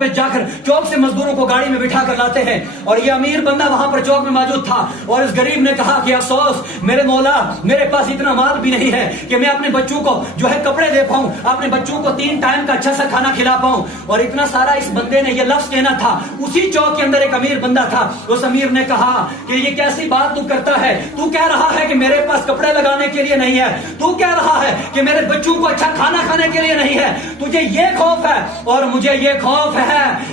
پہ جا کر چوک سے مزدوروں کو گاڑی میں بٹھا کر لاتے ہیں، اور یہ امیر بندہ وہاں پر چوک میں موجود تھا، اور اس غریب نے کہا کہ افسوس میرے مولا، میرے پاس اتنا مال بھی نہیں ہے کہ میں اپنے بچوں کو جو ہے کپڑے دے پاؤں، اپنے بچوں کو 3 ٹائم کا اچھا سا کھانا کھلا پاؤں۔ اور اتنا سارا اس بندے نے یہ لفظ کہنا تھا، اسی چوک کے اندر ایک امیر بندہ تھا، اس امیر نے کہا کہ یہ کیسی بات تو کرتا ہے، تو کہہ رہا ہے کہ میرے پاس کپڑے لگانے کے لیے نہیں ہے، تو کہہ رہا ہے کہ میرے بچوں کو اچھا کھانا کھانے کے لیے نہیں ہے، تجھے یہ خوف ہے اور مجھے یہ خوف ہے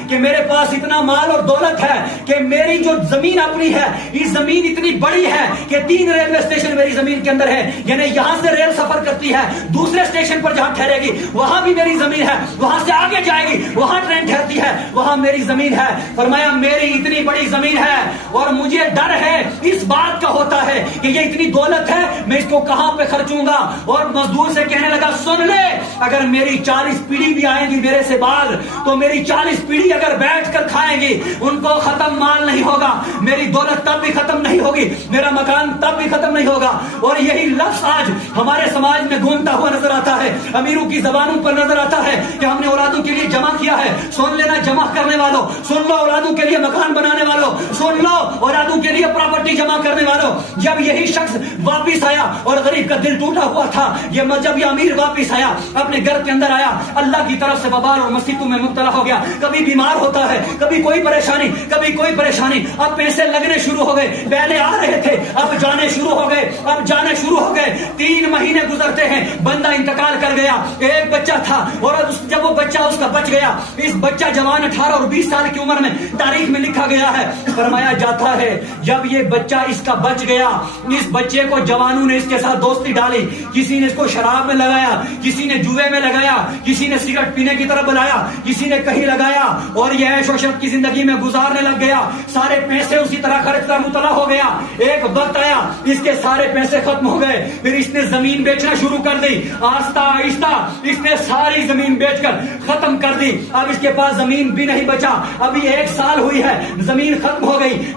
کہ میرے پاس اتنا مال اور دولت ہے کہ میری جو زمین اپنی ہے، یہ زمین اتنی بڑی ہے کہ 3 ریلوے اسٹیشن میری زمین کے اندر ہے، یعنی یہاں سے ریل سفر کرتی ہے دوسرے اسٹیشن پر جہاں ٹھہرے گی وہاں بھی میری زمین ہے، وہاں سے آگے جائے گی وہاں ٹرین ٹھہرتی ہے وہاں میری زمین ہے۔ فرمایا میری اتنی بڑی زمین ہے اور مجھے ڈر ہے اس بات کا ہوتا ہے کہ یہ اتنی دولت ہے میں اس کو کہاں پہ خرچوں گا۔ اور مزدور سے کہنے لگا سن لے، اگر میری 40 پیڑھی بھی آئیں گی میرے سے بعد تو میری 40 پیڑھی اگر بیٹھ کر کھائیں گی ان کو ختم مال نہیں ہوگا، میری دولت تب بھی ختم نہیں ہوگی، میرا مکان تب بھی ختم نہیں ہوگا۔ اور یہی لفظ آج ہمارے سماج میں گھومتا ہوا نظر آتا ہے، امیروں کی زبانوں پر نظر آتا ہے کہ ہم نے اولادوں کے لیے جمع کیا ہے۔ سن لینا جمع کرنے والوں، سن لو اولادوں کے لیے مکان بنانے والوں، سن لو اولادوں کے لیے پراپرٹی جمع کرنے والوں، جب یہی شخص واپس آیا اور غریب کا دل ٹوٹا ہوا تھا، جب یہ امیر واپس آیا اپنے گھر کے اندر آیا، اللہ کی طرف سے وبال اور مصیبتوں میں مبتلا ہو گیا، کبھی بیمار ہوتا ہے، کبھی کوئی پریشانی، کبھی کوئی پریشانی۔ اب پیسے لگنے شروع ہو گئے، پہلے آ رہے تھے اب جانے شروع ہو گئے، اب جانے شروع ہو گئے۔ 3 مہینے گزرتے ہیں، بندہ انتقال کر گیا، ایک بچہ تھا اور جب وہ بچہ اس کا بچ گیا، اس بچہ جوان 18 اور 20 سال کی عمر میں تاریخ میں لکھا گیا ہے، فرمایا جاتا ہے جب یہ بچہ اس کا بچ گیا، اس بچے کو جوانوں نے اس کے ساتھ دوستی ڈالی، کسی نے اس کو شراب میں لگایا، کسی نے جوئے میں لگایا، کسی نے سگریٹ پینے کی طرف بلایا، کسی نے کہیں لگایا، اور یہ عیش و عشرت کی زندگی میں گزارنے لگ گیا، سارے پیسے اسی طرح خرچتا مبتلا ہو گیا۔ ایک وقت آیا اس کے سارے پیسے ختم ہو گئے، پھر اس نے زمین بیچنا شروع کر دی، آہستہ آہستہ اس نے ساری زمین بیچ کر ختم کر دی۔ اب اس کے پاس زمین بھی نہیں بچا، ابھی 1 سال ہوئی ہے، زمین ختم ہو گئی،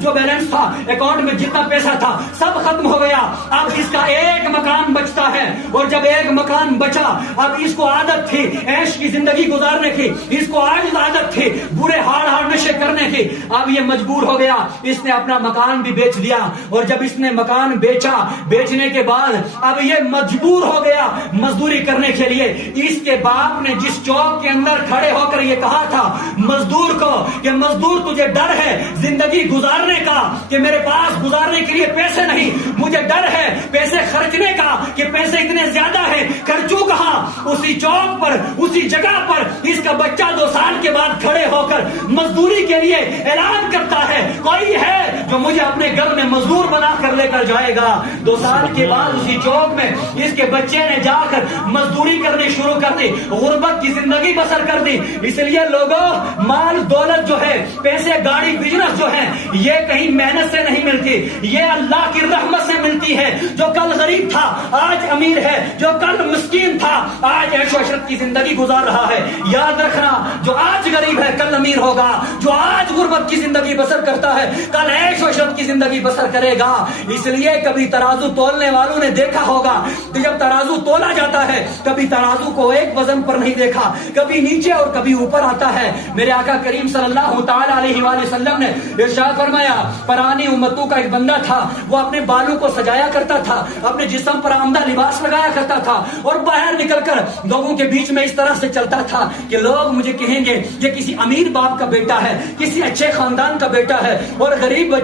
جو بیلنس تھا اکاؤنٹ میں جتنا پیسہ تھا سب ختم ہو گیا۔ اب اس کا ایک مکان بچتا ہے، اور جب ایک مکان بچا اب اس کو عادت تھی عیش کی زندگی گزارنے کی، اس کو آج عادت تھی برے ہار نشے کرنے کی، اب یہ مجبور ہو گیا، اس نے اپنا مکان بھی بیچ دیا، اور جب اس نے مکان بیچا، بیچنے کے بعد اب یہ مجبور ہو گیا مزدوری کرنے کے لیے۔ اس کے باپ نے جس چوک کے اندر کھڑے ہو کر یہ کہا تھا مزدور کو کہ مزدور تجھے ڈر ہے زندگی گزارنے کا کہ میرے پاس گزارنے کے لیے پیسے نہیں، مجھے ڈر ہے پیسے خرچنے کا کہ پیسے اتنے زیادہ ہیں، خرچوں کہاں؟ اسی چوک پر، اسی جگہ پر اس کا بچہ 2 سال کے بعد کھڑے ہو کر مزدوری کے لیے اعلان کرتا ہے کوئی ہے جو مجھے اپنے گھر میں مزدور بنا کر لے کر جائے گا۔ 2 سال کے بعد اسی چوک میں اس کے بچے نے جا کر مزدوری کرنی شروع کر دی، غربت کی زندگی بسر کر دی۔ اس لیے لوگوں، مال دولت جو ہے، پیسے گاڑی بزنس جو ہے، یہ کہیں محنت سے نہیں ملتی، یہ اللہ کی رحمت سے ملتی ہے۔ جو کل غریب تھا آج امیر ہے، جو کل مسکین تھا آج عیش و عشرت کی زندگی گزار رہا ہے۔ یاد رکھنا جو آج غریب ہے کل امیر ہوگا، جو آج غربت کی زندگی بسر کرتا ہے کل عیش و عشرت کی زندگی بسر کرے گا۔ اس لیے کبھی ترازو تولنے والوں نے دیکھا ہوگا کہ جب ترازو تولا جاتا ہے کبھی ترازو کو ایک وزن پر نہیں دیکھا، کبھی نیچے اور کبھی اوپر آتا ہے۔ میرے آقا کریم صلی اللہ تعالی علیہ وآلہ وسلم نے ارشاد فرمایا پرانی امتوں کا ایک بندہ تھا، وہ اپنے بالوں کو سجایا کرتا تھا، اپنے جسم پر عمدہ لباس لگایا کرتا تھا، اور باہر نکل کر لوگوں کے بیچ میں اس طرح سے چلتا تھا کہ لوگ مجھے کہیں گے یہ کسی امیر باپ کا بیٹا ہے، کسی اچھے خاندان کا بیٹا ہے، اور غریب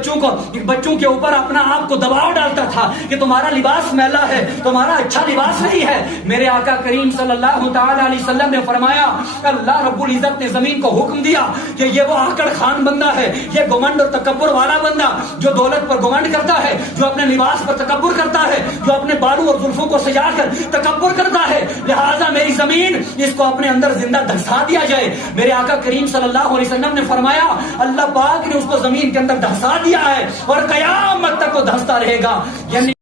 بچوں کے اوپر اپنا آپ کو دباؤ ڈالتا تھا کہ تمہارا لباس میلا ہے، تمہارا اچھا لباس نہیں ہے۔ میرے آقا کریم صلی اللہ تعالی علیہ وسلم نے فرمایا اللہ رب العزت نے زمین کو حکم دیا کہ یہ وہ آکڑ خان بندہ ہے، یہ گھمنڈ اور تکبر والا بندہ جو دولت پر گھمنڈ کرتا ہے، جو اپنے لباس پر تکبر کرتا ہے، جو اپنے بالوں اور زلفوں کو سجا کر تکبر کرتا ہے، لہذا میری زمین اس کو اپنے اندر زندہ دھسا دیا جائے۔ میرے آقا کریم صلی اللہ علیہ وسلم نے فرمایا اللہ پاک نے اس کو زمین کے اندر دھسا دیا ہے اور قیامت تک وہ دھستا رہے گا، یعنی